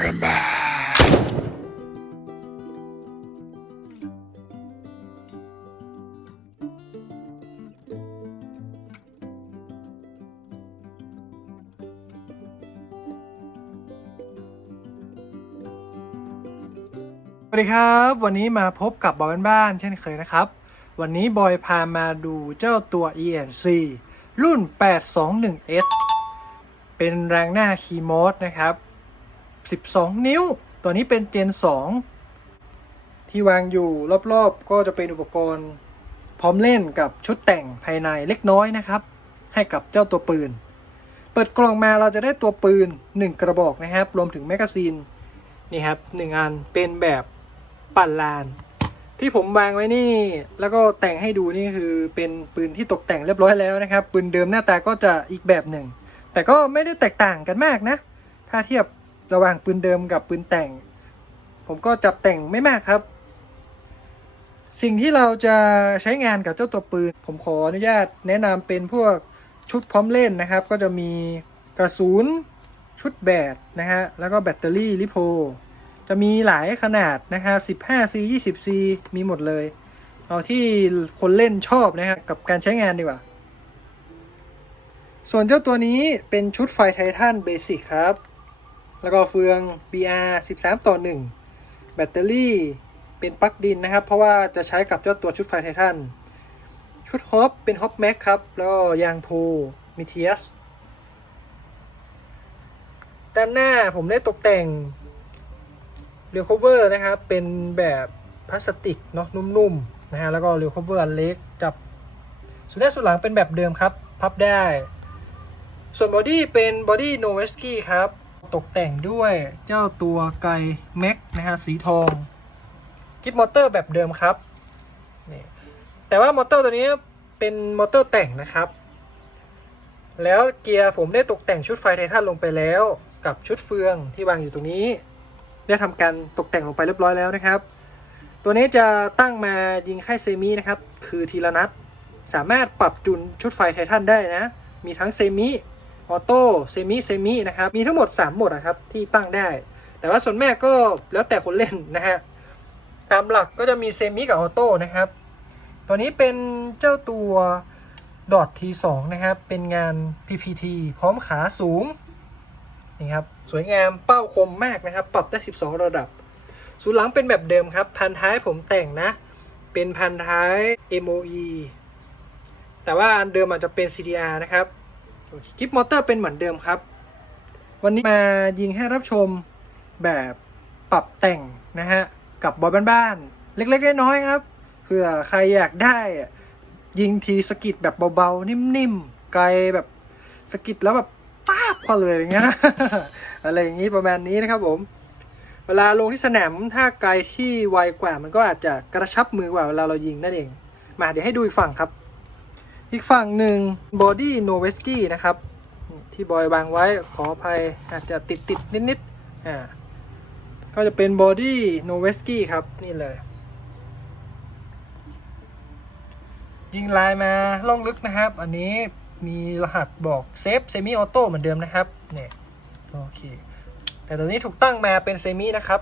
Bottom bar. สวัสดีครับ วันนี้มาพบกับบอยบ้านๆเช่นเคยนะครับ วันนี้บอยพามาดูเจ้าตัว ENC รุ่น 821S เป็นแรงหน้าคีย์มอสนะครับ 12 นิ้ว ตัวนี้เป็นเจน 2 ที่วางอยู่รอบๆ ก็จะเป็นอุปกรณ์ พร้อมเล่นกับชุดแต่งภายในเล็กน้อยนะครับ ให้กับเจ้าตัวปืน เปิดกล่องมาเราจะได้ตัวปืน 1 กระบอกนะครับ รวมถึงแมกกาซีนนี่ครับหนึ่งอันเป็นแบบปั่นลาน ที่ผมวางไว้นี่ แล้วก็แต่งให้ดูนี่คือเป็นปืนที่ตกแต่งเรียบร้อยแล้วนะครับ ปืนเดิมหน้าตาก็จะอีกแบบหนึ่ง แต่ก็ไม่ได้แตกต่างกันมากนะ ถ้าเทียบ ระหว่างปืนเดิมกับปืนแต่ง ผมก็จับแต่งไม่มากครับ สิ่งที่เราจะใช้งานกับเจ้าตัวปืน ผมขออนุญาตแนะนำเป็นพวกชุดพร้อมเล่นนะครับ ก็จะมีกระสุนชุดแบตนะฮะแล้วก็แบตเตอรี่ลิโพจะมีหลายขนาดนะครับ 15C 20C มีหมดเลย เอาที่คนเล่นชอบนะฮะกับการใช้งานดีกว่า ส่วนเจ้าตัวนี้เป็นชุดไฟไททันเบสิกครับ แล้วก็เฟือง BR 13 ต่อ 1 แบตเตอรี่เป็นปลั๊กดินนะครับ เพราะว่าจะใช้กับเจ้าตัวชุดไฟไททัน ชุดฮอปเป็นฮอปแม็กครับ แล้วก็ยางโพมิเทียสด้านหน้าผมได้ตกแต่งเรียวคเวอร์นะครับ เป็นแบบพลาสติกเนาะนุ่มๆนะฮะแล้วก็เรียวคเวอร์อันเล็กจับส่วนหน้าส่วนหลังเป็นแบบเดิมครับ พับได้ ส่วนบอดี้เป็นบอดี้โนเวสกี้ครับ ตกแต่งด้วยเจ้าตัวไกแม็กนะฮะสีทองกิฟมอเตอร์แบบเดิมครับนี่แต่ว่ามอเตอร์ตัวนี้เป็นมอเตอร์แต่งนะครับ แล้วเกียร์ผมได้ตกแต่งชุดไฟไททันลงไปแล้วกับชุดเฟืองที่วางอยู่ตรงนี้ ได้ทำการตกแต่งลงไปเรียบร้อยแล้วนะครับ ตัวนี้จะตั้งมายิงค่ายเซมินะครับ คือทีละนัด สามารถปรับจูนชุดไฟไททันได้นะ มีทั้งเซมิ ออโต้เซมิเซมินะครับ มีทั้งหมด 3 โหมดนะครับที่ตั้งได้ แต่ว่าส่วนแม่ก็แล้วแต่คนเล่นนะฮะตามหลักก็จะมีเซมิกับออโต้นะครับ ตัวนี้เป็นเจ้าตัวดอท T2 นะครับ เป็นงาน PPT พร้อมขาสูงนี่ครับสวยงามเป้าคมมากนะครับ ปรับได้ 12 ระดับศูนหลังเป็นแบบเดิมครับ พันท้ายผมแต่งนะ เป็นพันท้าย MOE แต่ว่าอันเดิมอาจจะเป็น CDR นะครับ กิฟมอเตอร์เป็นเหมือนเดิมครับ วันนี้มายิงให้รับชมแบบปรับแต่งนะฮะ กับบอยบ้านๆ เล็กๆ น้อยๆครับ เผื่อใครอยากได้อะยิงทีสกิดแบบเบาๆ นิ่มๆ ไกลแบบสกิดแล้วแบบป้าบเข้าเลยอย่างเงี้ยอะไรอย่างนี้ประมาณนี้นะครับผมเวลาลงที่สนามถ้าไกลที่ไวกว่ามันก็อาจจะกระชับมือกว่าเวลาเรายิงนั่นเอง มาเดี๋ยวให้ดูอีกฝั่งครับ อีกฝั่งหนึ่งบอดี้โนเวสกี้นะครับ ที่บอยวางไว้ขออภัยอาจจะติดติดๆนิดๆอ่าก็จะเป็นบอดี้โนเวสกี้ครับ นี่เลย ยิงลายมาล่องลึกนะครับ อันนี้มีรหัสบอกเซฟเซมิออโต้เหมือนเดิมนะครับเนี่ยโอเคแต่ตัวนี้ถูกตั้งมาเป็นเซมินะครับ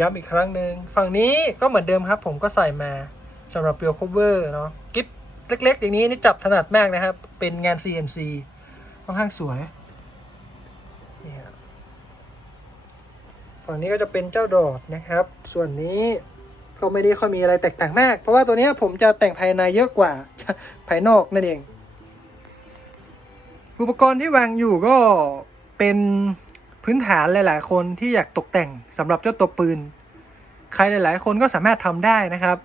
ย้ำอีกครั้งหนึ่งฝั่งนี้ก็เหมือนเดิมครับ ผมก็ใส่มาสำหรับเรียวคูเวอร์เนาะ เล็กๆ อย่างนี้นี่จับถนัดมากนะครับ เป็นงาน CMC ค่อนข้างสวยนี่ครับฝั่งนี้ก็จะเป็นเจ้าดอดนะครับ ส่วนนี้ก็ไม่ได้ค่อยมีอะไรแตกต่างมาก เพราะว่าตัวนี้ผมจะแต่งภายในเยอะกว่าภายนอกนั่นเอง อุปกรณ์ที่วางอยู่ก็เป็นพื้นฐานหลาย ๆ คนที่อยากตกแต่งสำหรับเจ้าตัวปืน ใครหลาย ๆ คนก็สามารถทำได้นะครับ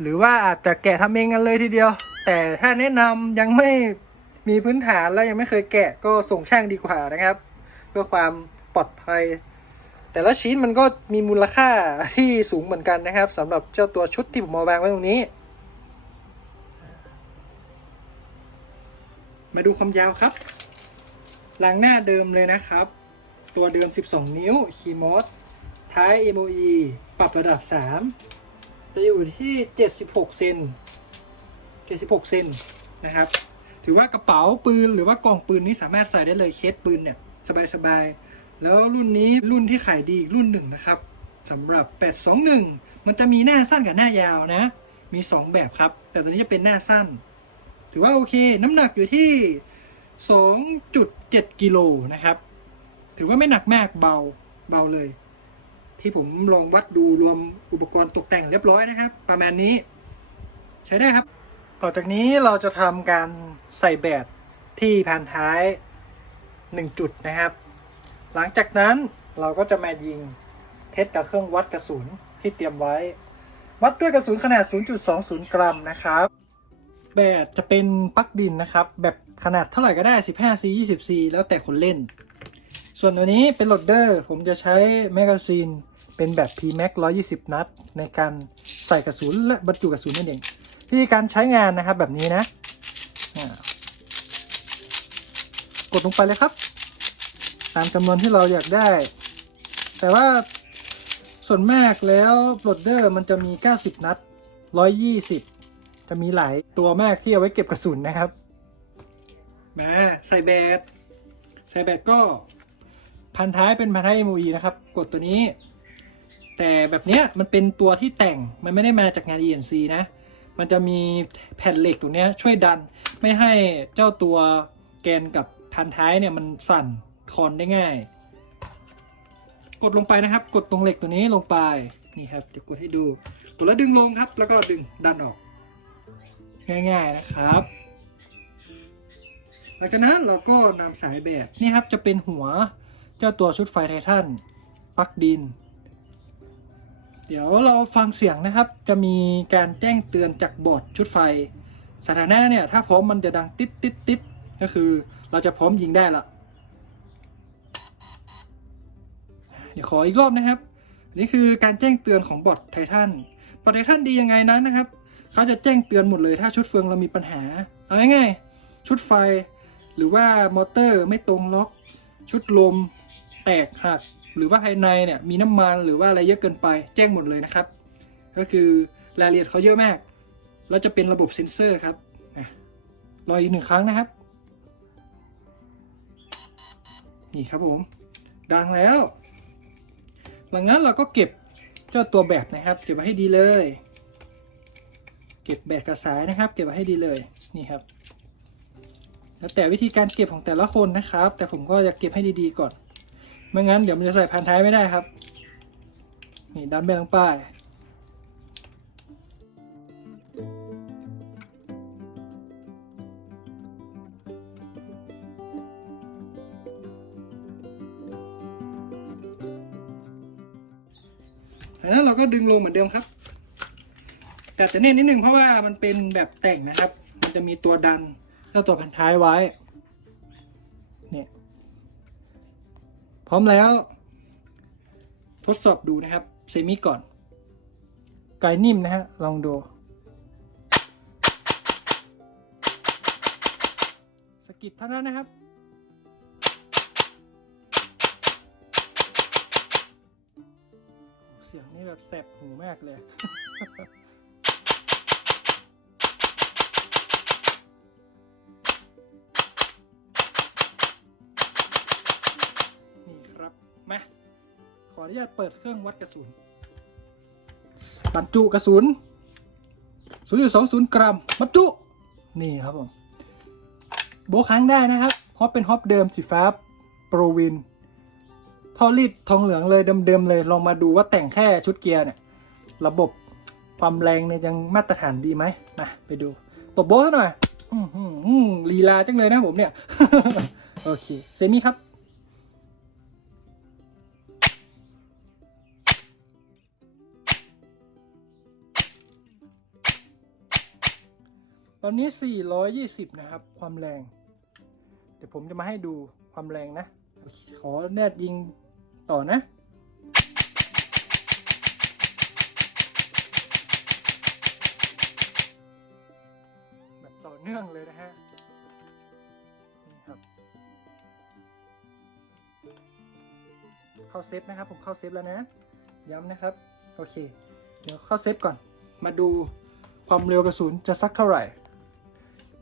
หรือว่าอาจจะแกะทำเองกันเลยทีเดียว แต่ถ้าแนะนำยังไม่มีพื้นฐานและยังไม่เคยแกะก็ส่งช่างดีกว่านะครับ เพื่อความปลอดภัย แต่ละชิ้นมันก็มีมูลค่าที่สูงเหมือนกันนะครับสำหรับเจ้าตัวชุดที่ผมมาวางไว้ตรงนี้ มาดูความยาวครับหลังหน้าเดิมเลยนะครับ ตัวเดิม 12 นิ้ว คีมอสท้าย MOE ปรับระดับ 3 จะอยู่ที่ 76 เซน 76 เซนนะครับ ถือว่ากระเป๋าปืนหรือว่ากล่องปืนนี้สามารถใส่ได้เลยเคสปืนเนี่ย สบายๆ แล้วรุ่นนี้รุ่นที่ขายดีอีกรุ่นหนึ่งนะครับสำหรับ 821 มันจะมีหน้าสั้นกับหน้ายาวนะ มี 2 แบบครับ แต่ตัวนี้จะเป็นหน้าสั้น ถือว่าโอเค น้ำหนักอยู่ที่ 2.7 กิโลนะครับ ถือว่าไม่หนักมากเบาเบาเลย ที่ผมลองวัดดูรวมอุปกรณ์ตกแต่งเรียบร้อยนะครับ ประมาณนี้ ใช้ได้ครับ ต่อจากนี้เราจะทำการใส่แบตที่พันท้าย 1 จุดนะครับ หลังจากนั้นเราก็จะมายิงเทสกับเครื่องวัดกระสุนที่เตรียมไว้ วัดด้วยกระสุนขนาด 0.20 กรัมนะครับแบตจะเป็นปลั๊กดินนะครับ แบบขนาดเท่าไหร่ก็ได้ 15C 20C แล้วแต่คนเล่น ส่วนตัวนี้เป็นโหลดเดอร์ผมจะใช้แมกกาซีนเป็นแบบ PMAX 120 นัด ในการใส่กระสุนและบรรจุกระสุนนั่นเอง ที่การใช้งานนะครับแบบนี้นะ กดลงไปเลยครับ ตามจำนวนที่เราอยากได้ แต่ว่าส่วนมากแล้วโหลดเดอร์มันจะมี 90 นัด 120 จะมีหลายตัวมากที่เอาไว้เก็บกระสุนนะครับมาใส่แบตใส่แบตก็ พันท้ายเป็นพันท้าย MOE นะครับ กดตัวนี้ แต่แบบเนี้ยมันเป็นตัวที่แต่งมันไม่ได้มาจากงาน ENC นะ มันจะมีแผ่นเหล็กตรงเนี้ยช่วยดันไม่ให้เจ้าตัวแกนกับพันท้ายเนี่ยมันสั่นคลอนได้ง่าย กดลงไปนะครับ กดตรงเหล็กตัวนี้ลงไปนี่ครับจะกดให้ดูกดแล้วดึงลงครับ แล้วก็ดึงดันออก ง่ายๆนะครับหลังจากนั้นเราก็นำสายแบบนี่ครับจะเป็นหัว เจ้าตัวชุดไฟไททันปักดิน เดี๋ยวเราฟังเสียงนะครับ จะมีการแจ้งเตือนจากบอร์ดชุดไฟ สถานะเนี่ย ถ้าพร้อมมันจะดังติดติดติดก็คือเราจะพร้อมยิงได้ละเดี๋ยวขออีกรอบนะครับ นี่คือการแจ้งเตือนของบอร์ดไททันบอร์ดไททันดียังไงนั้นนะครับเขาจะแจ้งเตือนหมดเลยถ้าชุดเฟืองเรามีปัญหาเอาง่ายๆชุดไฟหรือว่ามอเตอร์ไม่ตรงล็อก ชุดลม แตกหักหรือว่าภายในเนี่ยมีน้ำมันหรือว่าอะไรเยอะเกินไปแจ้งหมดเลยนะครับ ก็คือรายละเอียดเขาเยอะมาก แล้วจะเป็นระบบเซ็นเซอร์ครับอะรออีกหนึ่งครั้งนะครับ นี่ครับผม ดังแล้ว หลังนั้นเราก็เก็บเจ้าตัวแบตนะครับ เก็บไว้ให้ดีเลย เก็บแบตกับสายนะครับ เก็บไว้ให้ดีเลยนี่ครับ แล้วแต่วิธีการเก็บของแต่ละคนนะครับ แต่ผมก็อยากเก็บให้ดีๆก่อน ไม่งั้นเดี๋ยวมันจะใส่พันท้ายไม่ได้ครับ นี่ดันไปลงไปจากนั้นเราก็ดึงลงเหมือนเดิมครับ แต่จะเน้นนิดนึงเพราะว่ามันเป็นแบบแต่งนะครับ มันจะมีตัวดันเจ้าตัวพันท้ายไว้ พร้อมแล้ว ทดสอบดูนะครับ เซมิก่อน ไกลนิ่มนะฮะ ลองดู สกิดเท่านั้นนะครับ เสียงนี่แบบแสบหูมากเลย ออนุญาตเปิดเครื่องวัดกระสุน บรรจุกระสุน0.20 กรัมบรรจุ นี่ครับผม โบค้างได้นะครับเพราะเป็นฮอปเดิมสีฟ้าโปรวินท่อรีดทองเหลืองเลยเดิมๆเลย ลองมาดูว่าแต่งแค่ชุดเกียร์เนี่ย ระบบความแรงเนี่ยยังมาตรฐานดีไหมมาไปดู ตบโบะซะหน่อยอื้อหือลีลาจังเลยนะผมเนี่ย โอเค เซมิครับ ตอนนี้ 420 นะครับ ความแรง เดี๋ยวผมจะมาให้ดูความแรงนะ ขอแนดยิงต่อนะ แบบต่อเนื่องเลยนะฮะ นี่ครับ เข้าเซฟนะครับ ผมเข้าเซฟแล้วนะ ย้ำนะครับ โอเค เดี๋ยวเข้าเซฟก่อน มาดูความเร็วกระสุนจะสักเท่าไหร่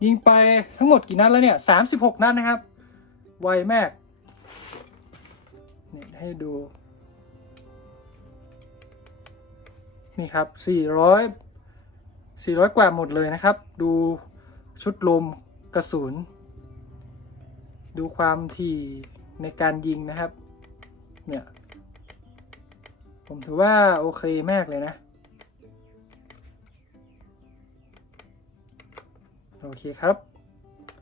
ยิงไปทั้งหมดกี่นัดแล้วเนี่ย36นัดนะครับ ไวมากนี่ให้ดู นี่ครับ400 400กว่าหมดเลยนะครับ ดูชุดลมกระสุน ดูความถี่ในการยิงนะครับ เนี่ย ผมถือว่าโอเคมากเลยนะ โอเคครับ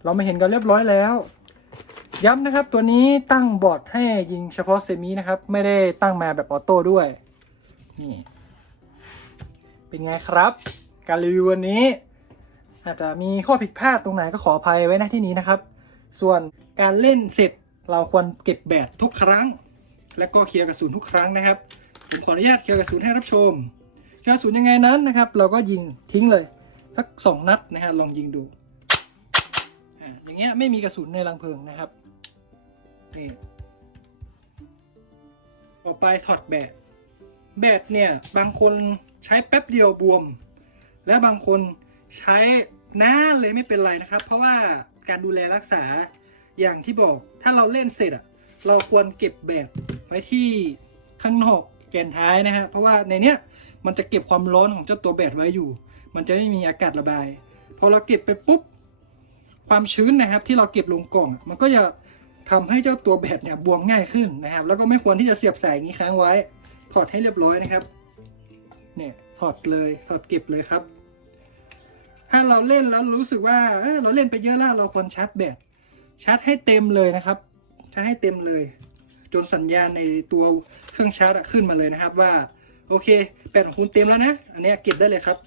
เรามาเห็นกันเรียบร้อยแล้ว ย้ำนะครับตัวนี้ตั้งบอร์ดให้ยิงเฉพาะเซมินะครับ ไม่ได้ตั้งมาแบบออโต้ด้วย นี่ เป็นไงครับ การรีวิววันนี้ อาจจะมีข้อผิดพลาดตรงไหนก็ขออภัยไว้ณที่นี้นะครับ ส่วนการเล่นเสร็จเราควรเก็บแบตทุกครั้ง และก็เคลียร์กระสุนทุกครั้งนะครับผมขออนุญาตเคลียร์กระสุนให้รับชมเคลียร์กระสุนยังไงนั้นนะครับ เราก็ยิงทิ้งเลย สักสองนัดนะฮะลองยิงดูอ่าอย่างเงี้ยไม่มีกระสุนในรังเพลิงนะครับนี่ต่อไปถอดแบตแบตเนี่ยบางคนใช้แป๊บเดียวบวม และบางคนใช้นานเลยไม่เป็นไรนะครับ เพราะว่าการดูแลรักษาอย่างที่บอกถ้าเราเล่นเสร็จอะเราควรเก็บแบตไว้ที่ข้างนอกแกนท้ายนะฮะเพราะว่าในเนี้ยมันจะเก็บความร้อนของเจ้าตัวแบตไว้อยู่ มันจะไม่มีอากาศระบาย พอเราเก็บไปปุ๊บ ความชื้นนะครับ ที่เราเก็บลงกล่อง มันก็จะทำให้เจ้าตัวแบตเนี่ยบวมง่ายขึ้นนะครับ แล้วก็ไม่ควรที่จะเสียบสายอย่างนี้ค้างไว้ ถอดให้เรียบร้อยนะครับ เนี่ยถอดเลยถอดเก็บเลยครับ ถ้าเราเล่นแล้วรู้สึกว่าเออเราเล่นไปเยอะแล้วเราควรชาร์จแบตชาร์จให้เต็มเลยนะครับชาร์จให้เต็มเลย จนสัญญาณในตัวเครื่องชาร์จขึ้นมาเลยนะครับว่า โอเคแบตของคุณเต็มแล้วนะ อันนี้เก็บได้เลยครับ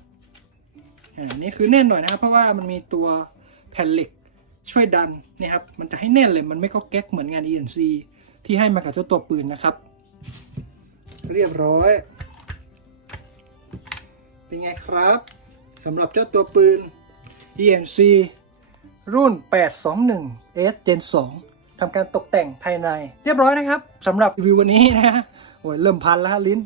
อ่านี่คือแน่นหน่อยนะครับ เพราะว่ามันมีตัวแผ่นเหล็กช่วยดันนี่ครับ มันจะให้แน่นเลย มันไม่ก็แก๊กเหมือนงาน ENC ที่ให้มากับเจ้าตัวปืนนะครับ เรียบร้อย เป็นไงครับสำหรับเจ้าตัวปืน ENC รุ่น 821 S Gen 2ทำการตกแต่งภายใน เรียบร้อยนะครับสำหรับรีวิววันนี้นะฮะโอ้ยเริ่มพันแล้วฮะลิ้น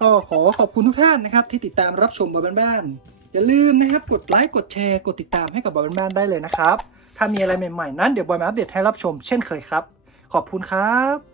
ก็ขอขอบคุณทุกท่านนะครับ ที่ติดตามรับชมบอลบ้านๆ อย่าลืมนะครับ กดไลค์กดแชร์กดติดตามให้กับบอยบ้านได้เลยนะครับ ถ้ามีอะไรใหม่ๆนั้นเดี๋ยวบอยมาอัปเดตให้รับชมเช่นเคยครับ ขอบคุณครับ